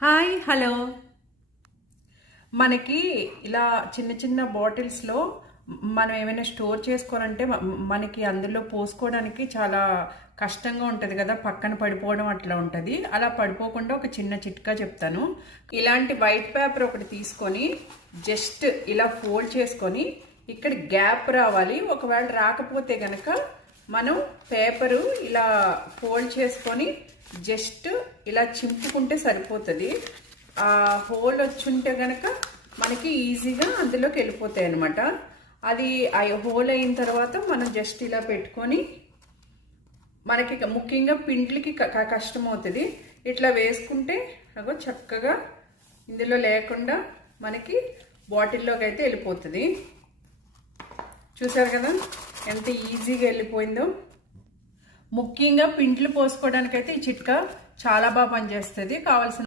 Hi hello. మనకి ఇలా చిన్న చిన్న బాటిల్స్లో మనం ఏమైనా స్టోర్ చేసుకోవాలంటే మనకి అందులో పోసుకోవడానికి చాలా కష్టంగా ఉంటుంది కదా, పక్కన పడిపోవడం అట్లా ఉంటుంది. అలా పడిపోకుండా ఒక చిన్న చిట్కా చెప్తాను. ఇలాంటి వైట్ పేపర్ ఒకటి తీసుకొని జస్ట్ ఇలా ఫోల్డ్ చేసుకొని ఇక్కడ గ్యాప్ రావాలి. ఒకవేళ రాకపోతే గనక మనం పేపరు ఇలా ఫోల్డ్ చేసుకొని జస్ట్ ఇలా చింపుకుంటే సరిపోతుంది. ఆ హోల్ వచ్చుంటే గనక మనకి ఈజీగా అందులోకి వెళ్ళిపోతాయి అనమాట. అది ఆ హోల్ అయిన తర్వాత మనం జస్ట్ ఇలా పెట్టుకొని, మనకి ముఖ్యంగా పిండ్లకి కష్టం అవుతుంది. ఇట్లా వేసుకుంటే అగో చక్కగా ఇందులో లేకుండా మనకి బాటిల్లోకి అయితే వెళ్ళిపోతుంది. చూసారు కదా ఎంత ఈజీగా వెళ్ళిపోయిందో. ముఖ్యంగా పిండ్లు పోసుకోవడానికైతే ఈ చిట్కా చాలా బాగా పనిచేస్తుంది. కావాల్సిన